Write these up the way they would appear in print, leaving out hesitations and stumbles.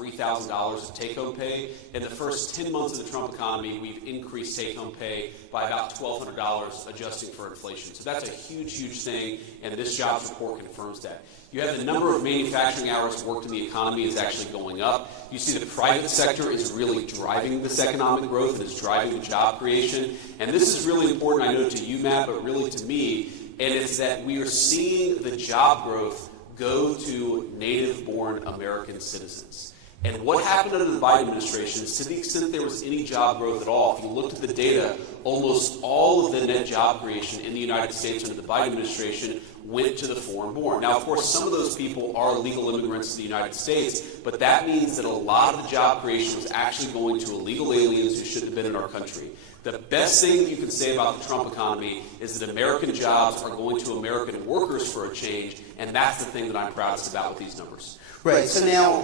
$3,000 of take-home pay. In the first 10 months of the Trump economy, we've increased take-home pay by about $1,200, adjusting for inflation. So that's a huge, huge thing, and this jobs report confirms that. You have the number of manufacturing hours worked in the economy is actually going up. You see the private sector is really driving this economic growth and is driving the job creation. And this is really important, I know, to you, Matt, but really to me, and it's that we are seeing the job growth go to native-born American citizens. And what happened under the Biden administration is, to the extent that there was any job growth at all, if you looked at the data, almost all of the net job creation in the United States under the Biden administration went to the foreign-born. Now, of course, some of those people are legal immigrants to the United States, but that means that a lot of the job creation was actually going to illegal aliens who shouldn't have been in our country. The best thing that you can say about the Trump economy is that American jobs are going to American workers for a change, and that's the thing that I'm proudest about with these numbers. Right. So now,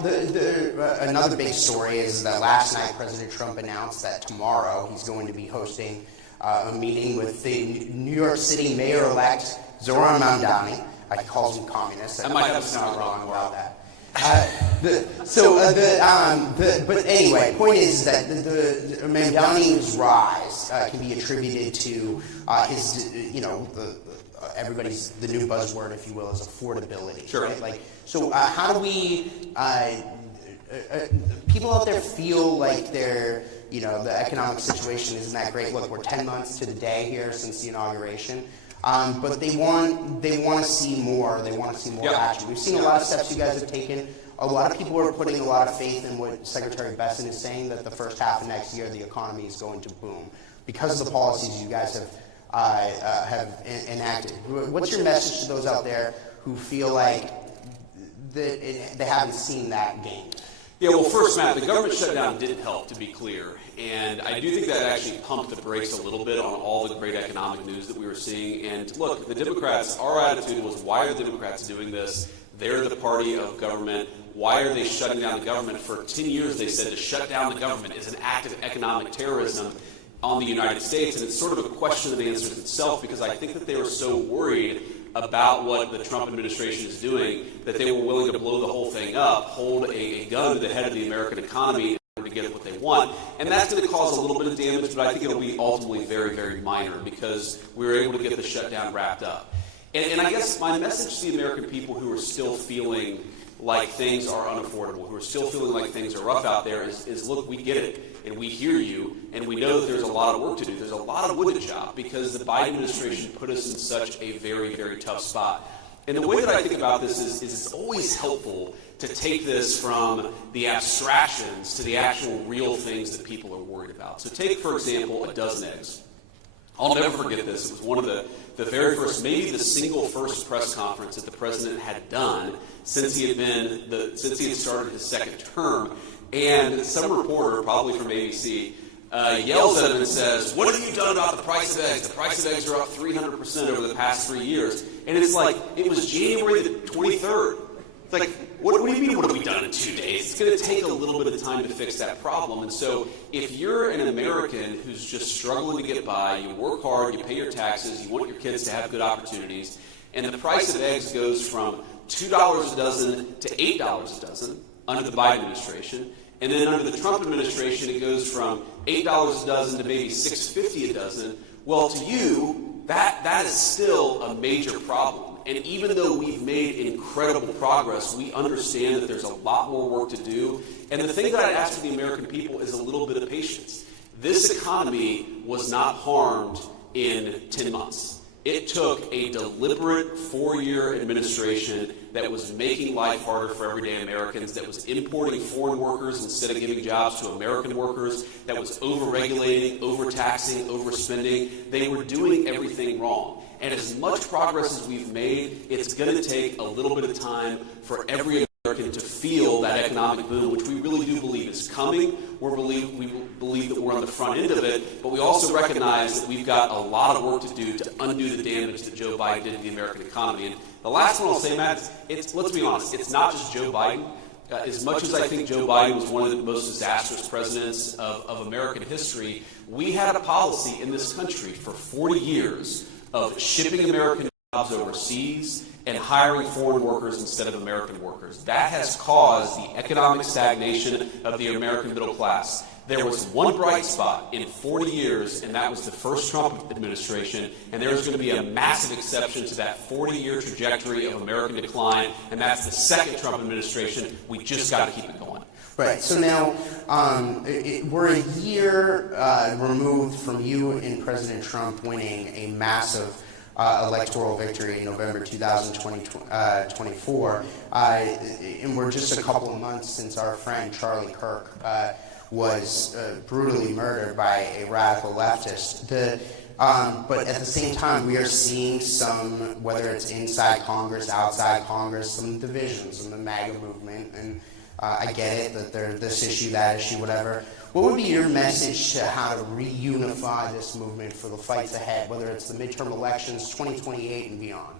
another big story is that last night President Trump announced that tomorrow he's going to be hosting a meeting with the New York City Mayor-elect Zohran Mamdani. He calls him communist. I might have not wrong about that. But anyway, point is that the Mamdani's rise can be attributed to his, everybody's, the new buzzword, if you will, is affordability. Sure. Right? Like, so how do we, people out there feel like they're, the economic situation isn't that great. Look, we're 10 months to the day here since the inauguration. But they want to see more. They want to see more action. We've seen a lot of steps you guys have taken. A lot of people are putting a lot of faith in what Secretary Besson is saying, that the first half of next year the economy is going to boom because of the policies you guys have enacted. What's your message to those out there who feel like they haven't seen that gain? Yeah, well, first, Matt, the government shutdown didn't help, to be clear. And I do think that actually pumped the brakes a little bit on all the great economic news that we were seeing. And look, the Democrats, our attitude was, why are the Democrats doing this? They're the party of government. Why are they shutting down the government? For 10 years, they said to shut down the government is an act of economic terrorism on the United States. And it's sort of a question that answers itself, because I think that they were so worried about what the Trump administration is doing that they were willing to blow the whole thing up, hold a gun to the head of the American economy in order to get what they want. And that's going to cause a little bit of damage, but I think it'll be ultimately very, very minor, because we were able to get the shutdown wrapped up. And I guess my message to the American people who are still feeling like things are unaffordable, who are still feeling like things are rough out there is look, we get it, and we hear you, and we know that there's a lot of work to do. There's a lot of wood to chop, because the Biden administration put us in such a very, very tough spot. And the way that I think about this is it's always helpful to take this from the abstractions to the actual real things that people are worried about. So take, for example, a dozen eggs. I'll never forget this. It was one of the very first, maybe the single first press conference that the president had done since he had started his second term. And some reporter, probably from ABC, yells at him and says, "What have you done about the price of eggs? The price of eggs are up 300% over the past 3 years." And it's like, it was January the 23rd. It's like, what do you mean, what have we done in 2 days? It's going to take a little bit of time to fix that problem. And so if you're an American who's just struggling to get by, you work hard, you pay your taxes, you want your kids to have good opportunities, and the price of eggs goes from $2 a dozen to $8 a dozen under the Biden administration, and then under the Trump administration it goes from $8 a dozen to maybe $6.50 a dozen, well, to you, that is still a major problem. And even though we've made incredible progress, we understand that there's a lot more work to do. And the thing that I'd ask for the American people is a little bit of patience. This economy was not harmed in 10 months. It took a deliberate 4-year administration that was making life harder for everyday Americans, that was importing foreign workers instead of giving jobs to American workers, that was over-regulating, over-taxing, overspending. They were doing everything wrong. And as much progress as we've made, it's going to take a little bit of time for every American to feel that economic boom, which we really do believe is coming. We believe that we're on the front end of it, but we also recognize that we've got a lot of work to do to undo the damage that Joe Biden did to the American economy. And the last one I'll say, Matt, let's be honest, it's not just Joe Biden. As much as I think Joe Biden was one of the most disastrous presidents of American history, we had a policy in this country for 40 years of shipping American jobs overseas and hiring foreign workers instead of American workers. That has caused the economic stagnation of the American middle class. There was one bright spot in 40 years, and that was the first Trump administration, and there's going to be a massive exception to that 40-year trajectory of American decline, and that's the second Trump administration. We just got to keep it going. Right. So now we're a year removed from you and President Trump winning a massive electoral victory in November 2024. And we're just a couple of months since our friend Charlie Kirk was brutally murdered by a radical leftist. But at the same time, we are seeing some, whether it's inside Congress, outside Congress, some divisions in the MAGA movement. And I get it that there's this issue, that issue, whatever. What would be your message to how to reunify this movement for the fights ahead, whether it's the midterm elections, 2028 and beyond?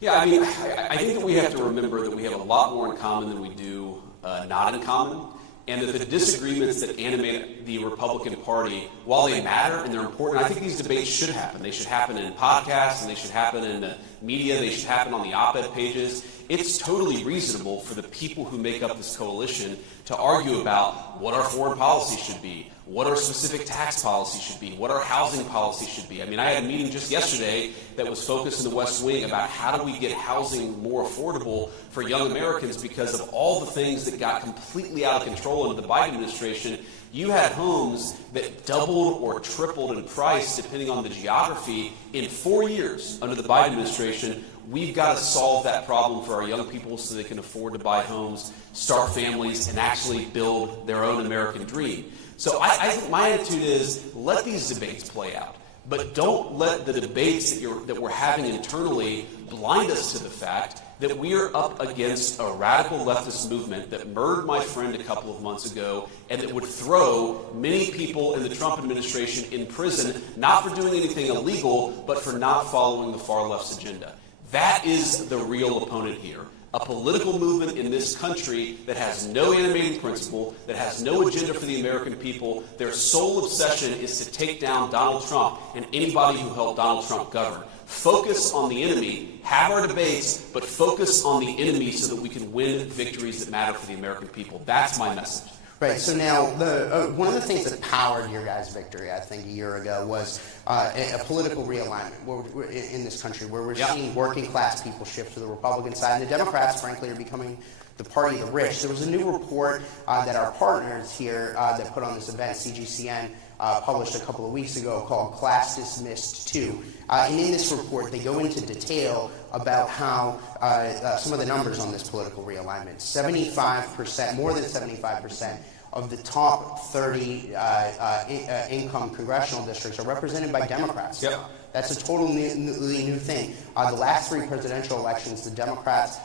Yeah, I mean, I think that we have to remember that we have a lot more in common than we do not in common, and that the disagreements that animate the Republican Party, while they matter and they're important, I think these debates should happen. They should happen in podcasts, and they should happen in the media, they should happen on the op-ed pages. It's totally reasonable for the people who make up this coalition to argue about what our foreign policy should be, what our specific tax policy should be, what our housing policy should be. I mean, I had a meeting just yesterday that was focused in the West Wing about how do we get housing more affordable for young Americans, because of all the things that got completely out of control under the Biden administration. You had homes that doubled or tripled in price depending on the geography in 4 years under the Biden administration. We've got to solve that problem for our young people so they can afford to buy homes, start families, and actually build their own American dream. So I think my attitude is, let these debates play out. But don't let the debates that we're having internally blind us to the fact that we are up against a radical leftist movement that murdered my friend a couple of months ago and that would throw many people in the Trump administration in prison, not for doing anything illegal, but for not following the far left's agenda. That is the real opponent here. A political movement in this country that has no animating principle, that has no agenda for the American people. Their sole obsession is to take down Donald Trump and anybody who helped Donald Trump govern. Focus on the enemy, have our debates, but focus on the enemy so that we can win victories that matter for the American people. That's my message. Right. So now, one of the things that powered your guys' victory, I think, a year ago was a political realignment in this country, where we're seeing working class people shift to the Republican side, and the Democrats, frankly, are becoming the party of the rich. There was a new report that our partners here that put on this event, CGCN, published a couple of weeks ago called Class Dismissed 2. And in this report, they go into detail about how some of the numbers on this political realignment. 75%, more than 75% of the top 30 income congressional districts are represented by Democrats. Yep. That's a totally new thing. The last 3 presidential elections, the Democrats'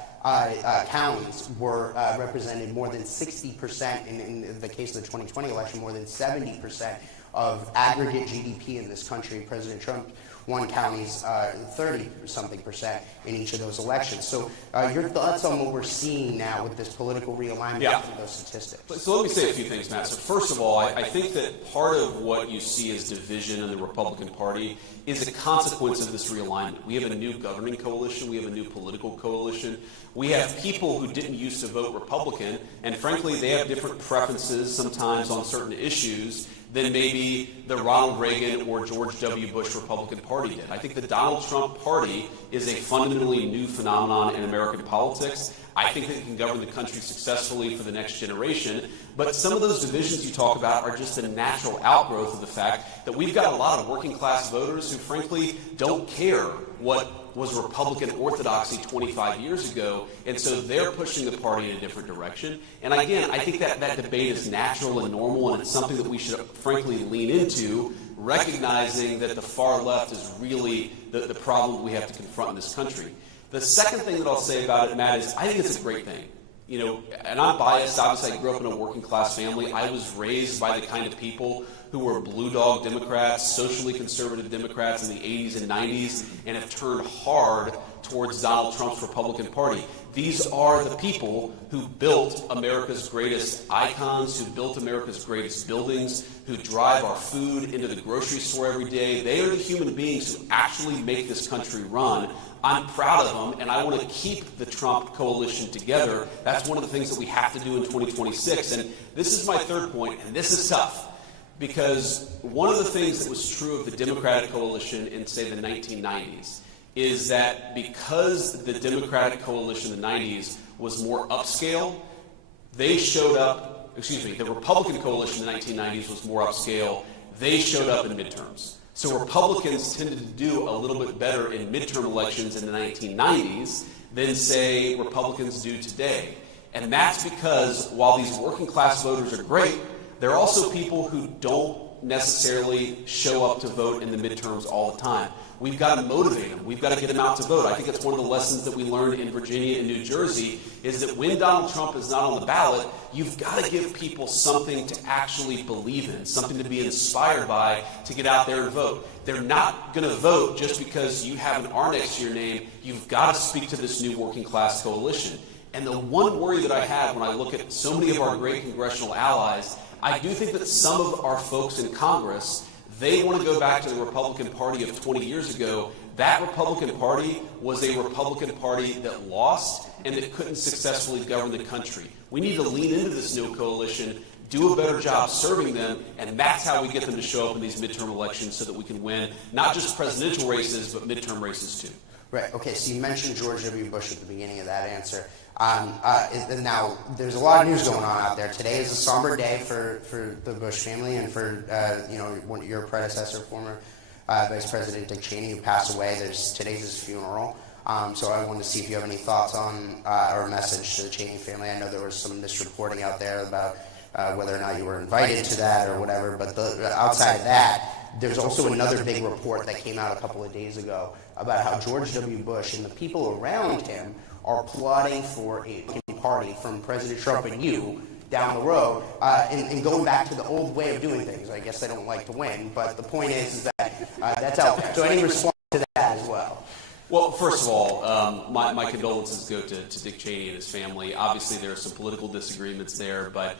counties were represented more than 60%, in the case of the 2020 election, more than 70% of aggregate GDP in this country. President Trump won counties 30-something% in each of those elections. So your thoughts on what we're seeing now with this political realignment from those statistics? So let me say a few things, Matt. So first of all, I think that part of what you see as division in the Republican Party is a consequence of this realignment. We have a new governing coalition. We have a new political coalition. We have people who didn't used to vote Republican, and frankly, they have different preferences sometimes on certain issues than maybe the Ronald Reagan or George W. Bush Republican Party did. I think the Donald Trump Party is a fundamentally new phenomenon in American politics. I think that it can govern the country successfully for the next generation. But some of those divisions you talk about are just a natural outgrowth of the fact that we've got a lot of working class voters who frankly don't care what was Republican orthodoxy 25 years ago, and so they're pushing the party in a different direction. And again, I think that debate is natural and normal, and it's something that we should frankly lean into, recognizing that the far left is really the problem we have to confront in this country. The second thing that I'll say about it, Matt, is I think it's a great thing. You know, and I'm biased. Obviously, I grew up in a working class family. I was raised by the kind of people who were blue dog Democrats, socially conservative Democrats in the 80s and 90s, and have turned hard towards Donald Trump's Republican Party. These are the people who built America's greatest icons, who built America's greatest buildings, who drive our food into the grocery store every day. They are the human beings who actually make this country run. I'm proud of them, and I want to keep the Trump coalition together. That's one of the things that we have to do in 2026. And this is my third point, and this is tough, because one of the things that was true of the Democratic coalition in, say, the 1990s is that because the Democratic coalition in the 90s was more upscale, they showed up, the Republican coalition in the 1990s was more upscale, they showed up in midterms. So Republicans tended to do a little bit better in midterm elections in the 1990s than, say, Republicans do today. And that's because while these working class voters are great, there are also people who don't necessarily show up to vote in the midterms all the time. We've got to motivate them. We've got to get them out to vote. I think that's one of the lessons that we learned in Virginia and New Jersey is that when Donald Trump is not on the ballot, you've got to give people something to actually believe in, something to be inspired by to get out there and vote. They're not going to vote just because you have an R next to your name. You've got to speak to this new working class coalition. And the one worry that I have when I look at so many of our great congressional allies, I do think that some of our folks in Congress, they want to go back to the Republican Party of 20 years ago. That Republican Party was a Republican Party that lost and that couldn't successfully govern the country. We need to lean into this new coalition, do a better job serving them, and that's how we get them to show up in these midterm elections so that we can win not just presidential races, but midterm races too. Right. Okay. So you mentioned George W. Bush at the beginning of that answer. Now, there's a lot of news going on out there. Today is a somber day for the Bush family and for your predecessor, former Vice President Dick Cheney, who passed away. Today's his funeral. So I wanted to see if you have any thoughts on or a message to the Cheney family. I know there was some misreporting out there about whether or not you were invited to that or whatever. But outside of that, there's also another big report that came out a couple of days ago about how George W. Bush and the people around him are plotting for a party from President Trump and you down the road, and going back to the old way of doing things. I guess they don't like to win, but the point is that that's out there. So any response to that as well? Well, first of all, my condolences go to Dick Cheney and his family. Obviously, there are some political disagreements there, but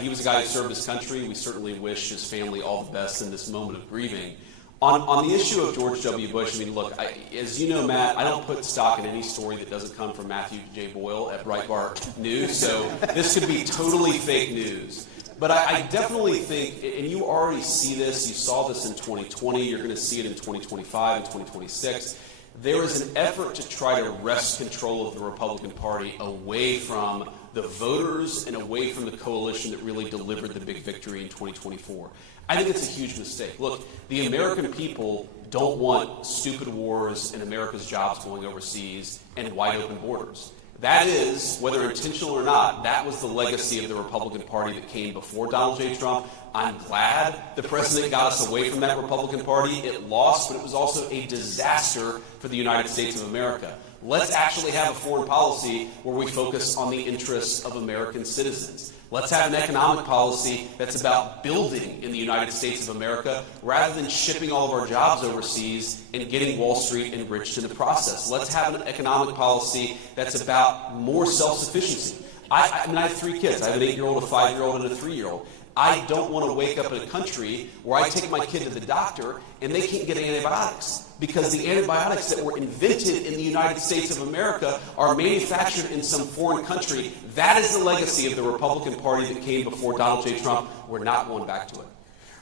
he was a guy who served his country. We certainly wish his family all the best in this moment of grieving. On the issue of George W. Bush, I mean, look, as you know, Matt, I don't put stock in any story that doesn't come from Matthew J. Boyle at Breitbart News, so this could be totally fake news. But I definitely think, and you already see this, you saw this in 2020, you're going to see it in 2025 and 2026, there is an effort to try to wrest control of the Republican Party away from the voters and away from the coalition that really delivered the big victory in 2024. I think it's a huge mistake. Look, the American people don't want stupid wars and America's jobs going overseas and wide open borders. That is, whether intentional or not, that was the legacy of the Republican Party that came before Donald J. Trump. I'm glad the president got us away from that Republican Party. It lost, but it was also a disaster for the United States of America. Let's actually have a foreign policy where we focus on the interests of American citizens. Let's have an economic policy that's about building in the United States of America rather than shipping all of our jobs overseas and getting Wall Street enriched in the process. Let's have an economic policy that's about more self-sufficiency. I mean, I have 3 kids. I have an 8-year-old, a 5-year-old, and a 3-year-old. I don't want to wake up in a country where I take my kid to the doctor and they can't get antibiotics because the antibiotics that were invented in the United States of America are manufactured in some foreign country. That is the legacy of the Republican Party that came before Donald J. Trump. We're not going back to it.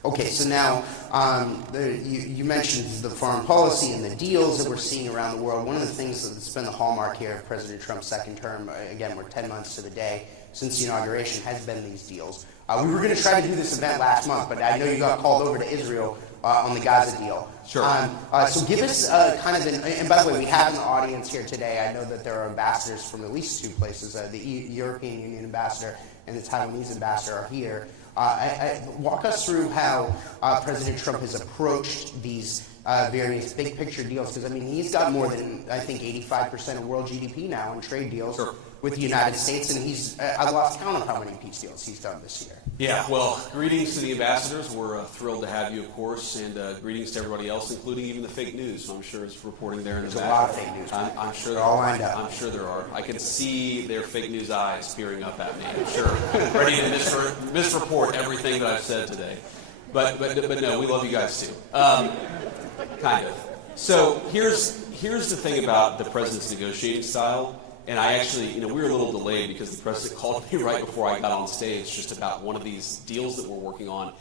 Okay, so now you mentioned the foreign policy and the deals that we're seeing around the world. One of the things that's been the hallmark here of President Trump's second term, again, we're 10 months to the day since the inauguration, has been these deals. We were going to try to do this event last month, but I know you got called over to Israel on the Gaza deal. Sure. So give us kind of an, and by the way, we have in the audience here today, I know that there are ambassadors from at least 2 places. The European Union ambassador and the Taiwanese ambassador are here. Walk us through how President Trump has approached these various big picture deals, because I mean he's got more than I think 85% of world GDP now in trade deals with the United States, and he's I lost count of how many peace deals he's done this year. Yeah, well, greetings to the ambassadors. We're thrilled to have you, of course, and greetings to everybody else, including even the fake news. I'm sure it's reporting there in the back. There's a lot of fake news. I'm sure they're all lined up. I'm sure there are. I can see their fake news eyes peering up at me. I'm sure, ready to misreport everything that I've said today. But no, we love you guys too. Kind of. So here's the thing about the president's negotiating style. And I actually, we were a little delayed because the president called me right before I got on stage just about one of these deals that we're working on.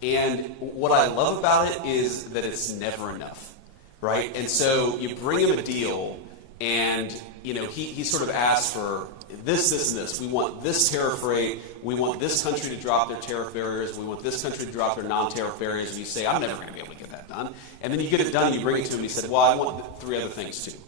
And what I love about it is that it's never enough, right? And so you bring him a deal and, he sort of asks for this, and this. We want this tariff rate. We want this country to drop their tariff barriers. We want this country to drop their non-tariff barriers. And you say, I'm never going to be able to get that done. And then you get it done and you bring it to him and he said, well, I want 3 other things too.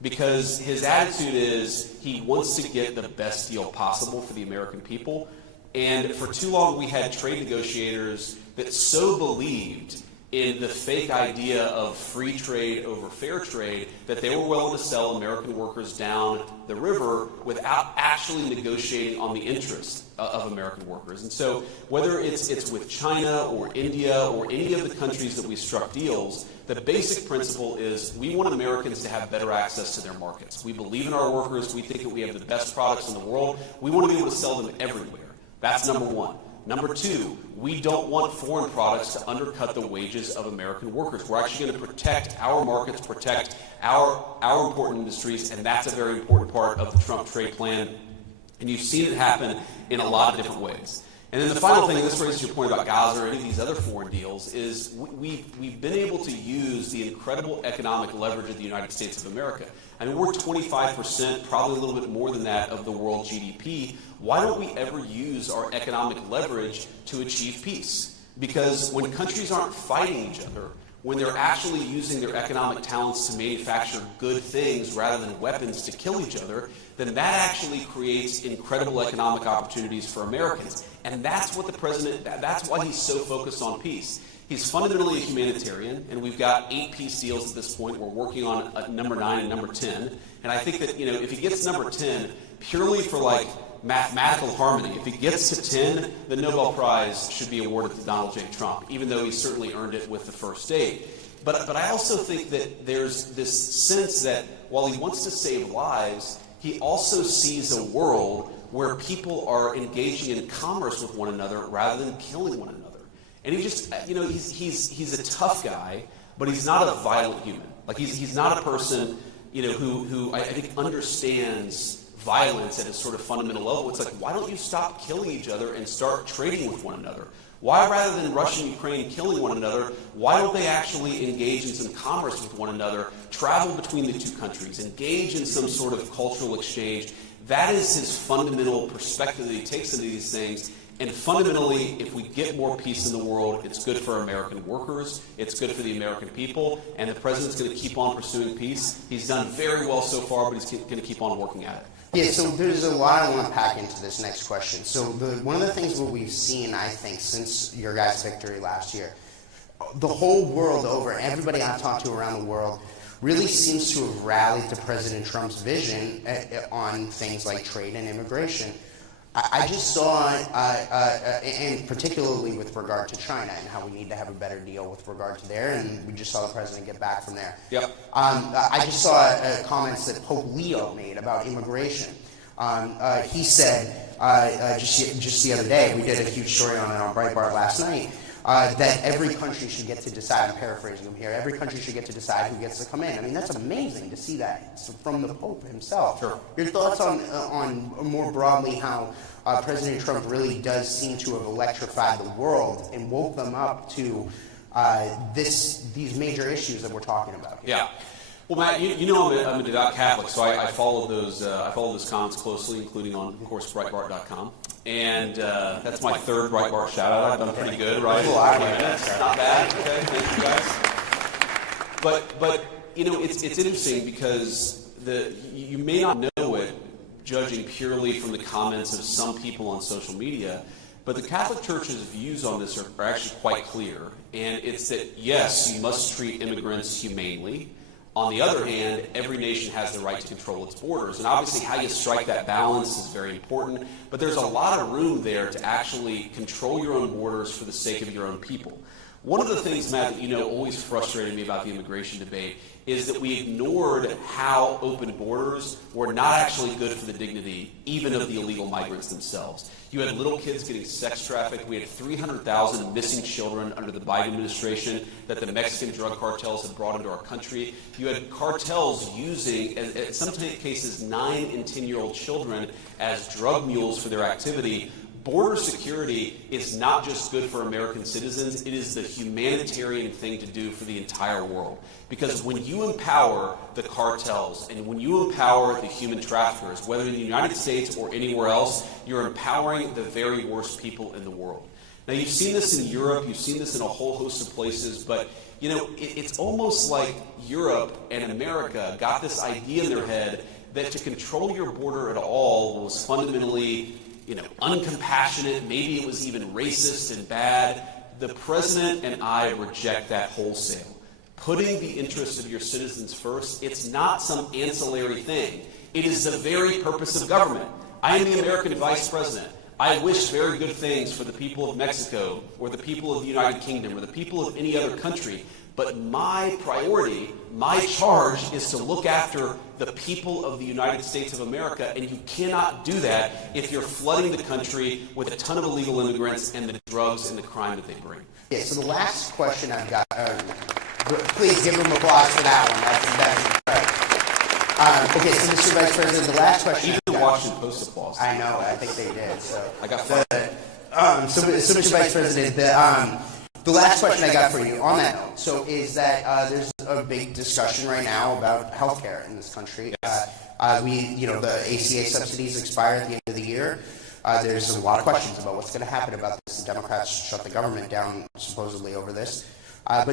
Because his attitude is he wants to get the best deal possible for the American people. And for too long, we had trade negotiators that so believed in the fake idea of free trade over fair trade that they were willing to sell American workers down the river without actually negotiating on the interests of American workers. And so whether it's with China or India or any of the countries that we struck deals, the basic principle is we want Americans to have better access to their markets. We believe in our workers. We think that we have the best products in the world. We want to be able to sell them everywhere. That's number 1. Number 2, we don't want foreign products to undercut the wages of American workers. We're actually going to protect our markets, protect our important industries, and that's a very important part of the Trump trade plan. And you've seen it happen in a lot of different ways. And then the final thing, this raises your point about Gaza or any of these other foreign deals, is we've been able to use the incredible economic leverage of the United States of America. I mean, we're 25%, probably a little bit more than that, of the world GDP. Why don't we ever use our economic leverage to achieve peace? Because when countries aren't fighting each other, when they're actually using their economic talents to manufacture good things rather than weapons to kill each other, then that actually creates incredible economic opportunities for Americans. And that's what the president, that's why he's so focused on peace. He's fundamentally a humanitarian, and we've got 8 peace deals at this point. We're working on number 9 and number 10. And I think that, if he gets number 10, purely for like mathematical harmony, if he gets to 10, the Nobel Prize should be awarded to Donald J. Trump, even though he certainly earned it with the first 8. But I also think that there's this sense that while he wants to save lives, he also sees a world where people are engaging in commerce with one another rather than killing one another. And he just, he's a tough guy, but he's not a violent human. Like he's not a person, who I think understands violence at a sort of fundamental level. It's like, why don't you stop killing each other and start trading with one another? Why, rather than Russia and Ukraine killing one another, why don't they actually engage in some commerce with one another, travel between the two countries, engage in some sort of cultural exchange? That is his fundamental perspective that he takes into these things. And fundamentally, if we get more peace in the world, it's good for American workers, it's good for the American people, and the president's going to keep on pursuing peace. He's done very well so far, but he's going to keep on working at it. Yeah, so there's a lot I want to pack into this next question. So one of the things that we've seen, I think, since your guys' victory last year, the whole world over, everybody I've talked to around the world, really seems to have rallied to President Trump's vision on things like trade and immigration. I just saw, and particularly with regard to China and how we need to have a better deal with regard to there, and we just saw the president get back from there. Yep. I just saw comments that Pope Leo made about immigration. He said, just the other day, we did a huge story on it on Breitbart last night, that every country should get to decide, I'm paraphrasing him here, every country should get to decide who gets to come in. I mean, that's amazing to see that from the Pope himself. Sure. Your thoughts on more broadly how President Trump really does seem to have electrified the world and woke them up to these major issues that we're talking about here? Yeah. Well, Matt, I'm a devout Catholic, so I follow those comments closely, including on, of course, Breitbart.com. And that's my 3rd Breitbart shout-out. I've done pretty good, right? Cool. 20 minutes. Not bad. Okay, thank you guys. But it's interesting because you may not know it, judging purely from the comments of some people on social media, but the Catholic Church's views on this are actually quite clear. And it's that, yes, you must treat immigrants humanely. On the other hand, every nation has the right to control its borders. And obviously how you strike that balance is very important. But there's a lot of room there to actually control your own borders for the sake of your own people. One of the things, Matt, that always frustrated me about the immigration debate is that we ignored how open borders were not actually good for the dignity, even of the illegal migrants themselves. You had little kids getting sex trafficked. We had 300,000 missing children under the Biden administration that the Mexican drug cartels had brought into our country. You had cartels using, in some cases, 9 and 10-year-old children as drug mules for their activity. Border security is not just good for American citizens, it is the humanitarian thing to do for the entire world. Because when you empower the cartels and when you empower the human traffickers, whether in the United States or anywhere else, you're empowering the very worst people in the world. Now, you've seen this in Europe, you've seen this in a whole host of places, but it's almost like Europe and America got this idea in their head that to control your border at all was fundamentally uncompassionate, maybe it was even racist and bad. The president and I reject that wholesale. Putting the interests of your citizens first, it's not some ancillary thing. It is the very purpose of government. I am the American vice president. I wish very good things for the people of Mexico or the people of the United Kingdom or the people of any other country. But my priority, my charge, is to look after the people of the United States of America, and you cannot do that if you're flooding the country with a ton of illegal immigrants and the drugs and the crime that they bring. Yeah, so the last question I've got, please give them applause for that one. That's okay, so Mr. Vice President, the last question. Even the Washington Post applause. I know, I think they did. So I got five. So Mr. Vice President, the last question I got for you on that note, so is that there's a big discussion right now about healthcare in this country. Yes. The ACA subsidies expire at the end of the year. There's a lot of questions about what's going to happen about this. The Democrats shut the government down supposedly over this. But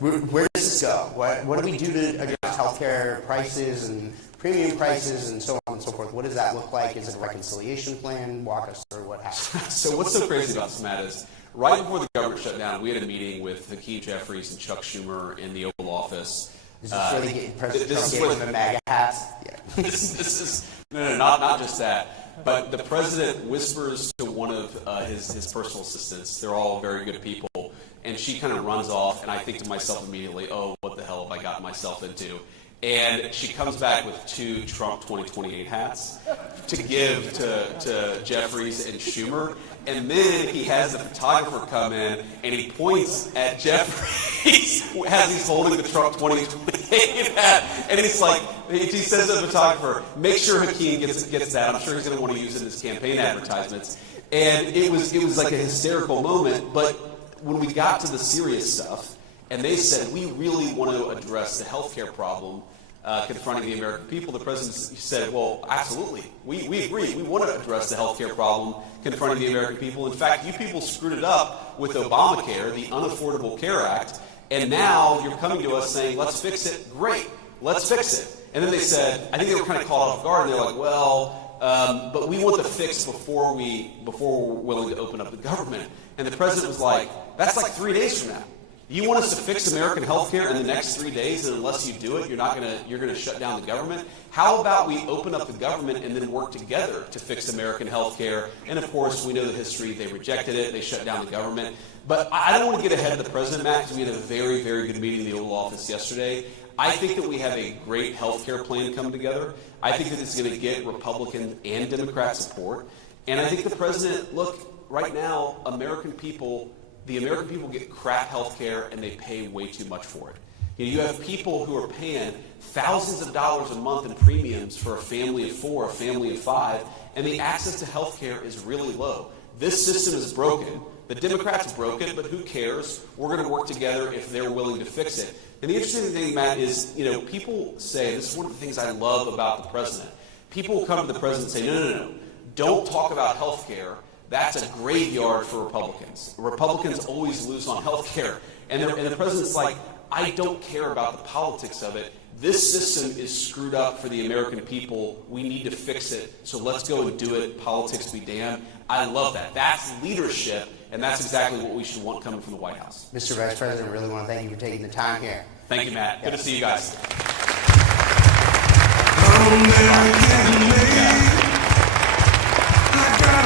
where does this go? What do we do to address healthcare prices and premium prices and so on and so forth? What does that look like? Is it a reconciliation plan? Walk us through what happens. So what's so crazy about this, Matt, is Right before the government shut down, we had a meeting with Hakeem Jeffries and Chuck Schumer in the Oval Office. Is this where they get President Trump gave them the MAGA hats? Yeah. this is not just that, but the president whispers to one of his personal assistants. They're all very good people, and she kind of runs off, and I think to myself immediately, oh, what the hell have I gotten myself into? And she comes back with 2 Trump 2028 hats to give to Jeffries and Schumer. And then he has the photographer come in, and he points at Jeffries as he's holding the Trump 2028 hat. And he's like, he says to the photographer, make sure Hakeem gets that. I'm sure he's going to want to use it in his campaign advertisements. And it was like a hysterical moment. But when we got to the serious stuff, and they said, we really want to address the healthcare problem confronting the American people, the president said, well, absolutely. We agree. We want to address the healthcare problem confronting the American people. In fact, you people screwed it up with Obamacare, the Unaffordable Care Act, and now you're coming to us saying, let's fix it. Great. Let's fix it. And then they said, I think they were kind of caught off guard, and they're like, well, but we want the fix before we're willing to open up the government. And the president was like, that's like 3 days from now. You want us to fix American health care in the next 3 days, and unless you do it, you're gonna shut down the government? How about we open up the government and then work together to fix American health care? And of course, we know the history. They rejected it. They shut down the government. But I don't want to get ahead of the president, Matt, because we had a very, very good meeting in the Oval Office yesterday. I think that we have a great health care plan coming together. I think that it's going to get Republican and Democrat support. And I think the president, look, right now, the American people get crap health care, and they pay way too much for it. You have people who are paying thousands of dollars a month in premiums for a family of 4, a family of 5, and the access to health care is really low. This system is broken. The Democrats broke it, but who cares? We're going to work together if they're willing to fix it. And the interesting thing, Matt, is people say, this is one of the things I love about the president. People will come to the president and say, no, don't talk about health care. That's a graveyard for Republicans. Republicans always lose on health care. And the president's like, I don't care about the politics of it. This system is screwed up for the American people. We need to fix it. So let's go and do it. Politics be damned. I love that. That's leadership, and that's exactly what we should want coming from the White House. Mr. Vice President, really want to thank you for taking the time here. Thank you, Matt. Good to see you guys.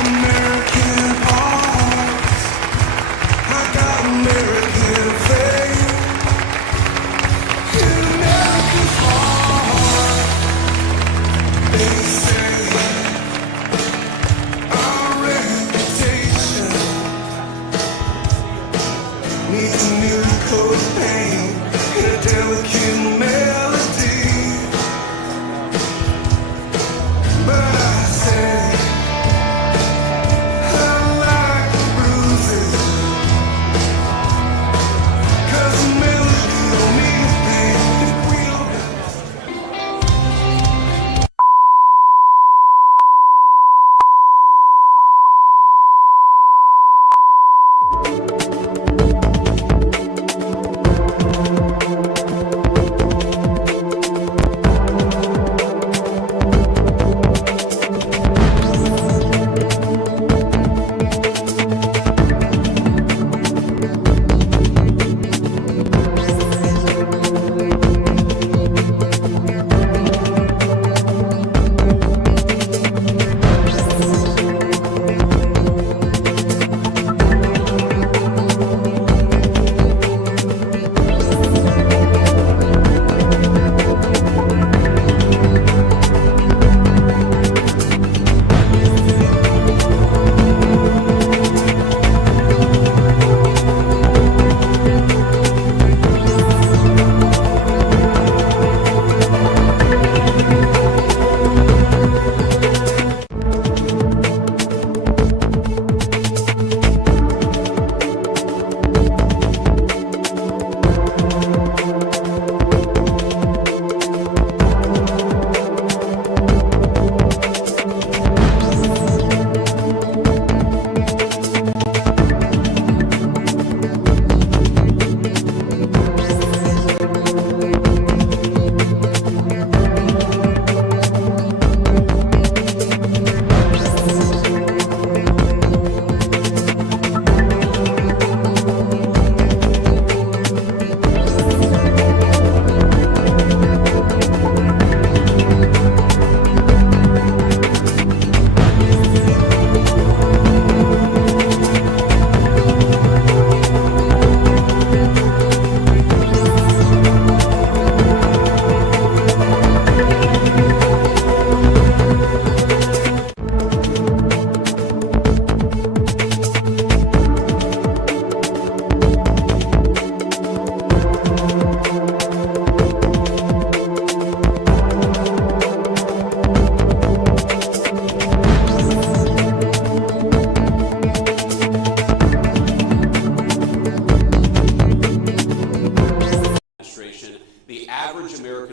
American hearts, I got American faith, in American heart. They say our reputation needs a miracle of pain in a delicate melody. But I say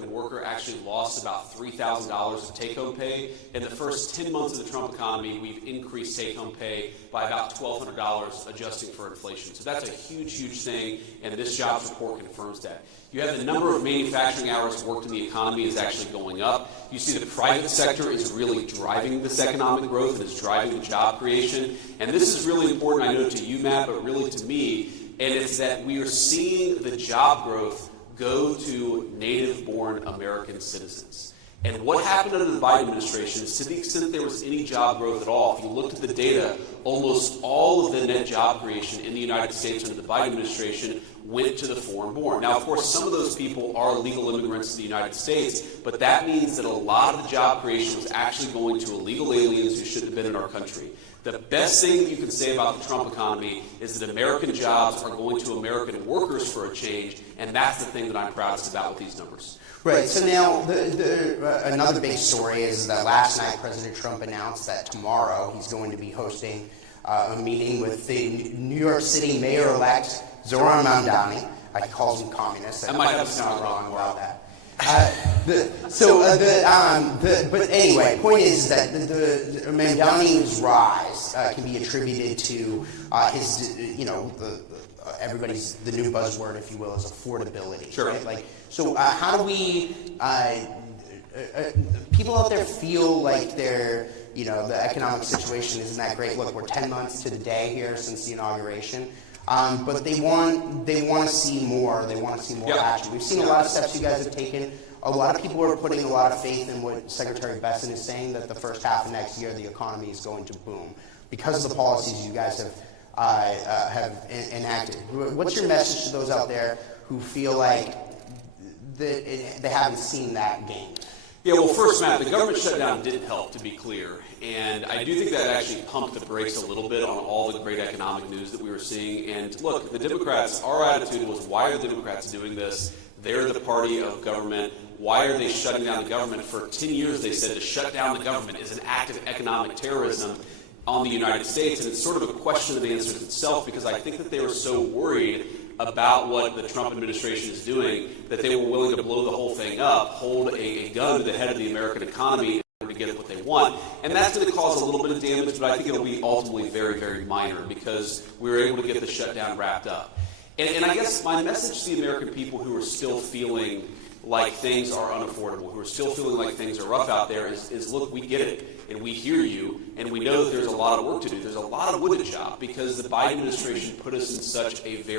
American worker actually lost about $3,000 of take-home pay. In the first 10 months of the Trump economy, we've increased take-home pay by about $1,200, adjusting for inflation. So that's a huge, huge thing, and this jobs report confirms that. You have the number of manufacturing hours worked in the economy is actually going up. You see the private sector is really driving this economic growth and is driving the job creation. And this is really important, I know, to you, Matt, but really to me, and it's that we are seeing the job growth go to native-born American citizens. And what happened under the Biden administration is, to the extent that there was any job growth at all, if you looked at the data, almost all of the net job creation in the United States under the Biden administration went to the foreign-born. Now, of course, some of those people are legal immigrants to the United States, but that means that a lot of the job creation was actually going to illegal aliens who shouldn't have been in our country. The best thing that you can say about the Trump economy is that American jobs are going to American workers for a change, and that's the thing that I'm proudest about with these numbers. Right. So now, another big story is that last night President Trump announced that tomorrow he's going to be hosting a meeting with the New York City Mayor-elect Zohran Mamdani. He calls him communist. I might have not wrong about that. But anyway, point is that the Mamdani's rise can be attributed to his, everybody's, the new buzzword, if you will, is affordability. Sure. Right? Like, so how do we, people out there feel like they're, the economic situation isn't that great. Look, we're 10 months to the day here since the inauguration. But they want to see more. They want to see more action. We've seen a lot of steps you guys have taken. A lot of people are putting a lot of faith in what Secretary Besson is saying, that the first half of next year the economy is going to boom because of the policies you guys have enacted. What's your message to those out there who feel like they haven't seen that gain? Yeah, well, first, Matt, the government shutdown didn't help, to be clear. And I do think that actually pumped the brakes a little bit on all the great economic news that we were seeing. And look, the Democrats, our attitude was, why are the Democrats doing this? They're the party of government. Why are they shutting down the government? For 10 years, they said to shut down the government is an act of economic terrorism on the United States. And it's sort of a question that answers itself, because I think that they were so worried about what the Trump administration is doing that they were willing to blow the whole thing up, hold a gun to the head of the American economy in order to get what they want. And that's going to cause a little bit of damage, but I think it'll be ultimately very, very minor, because we were able to get the shutdown wrapped up. And I guess my message to the American people who are still feeling like things are unaffordable, who are still feeling like things are rough out there is look, we get it, and we hear you, and we know that there's a lot of work to do. There's a lot of wood to chop, because the Biden administration put us in such a very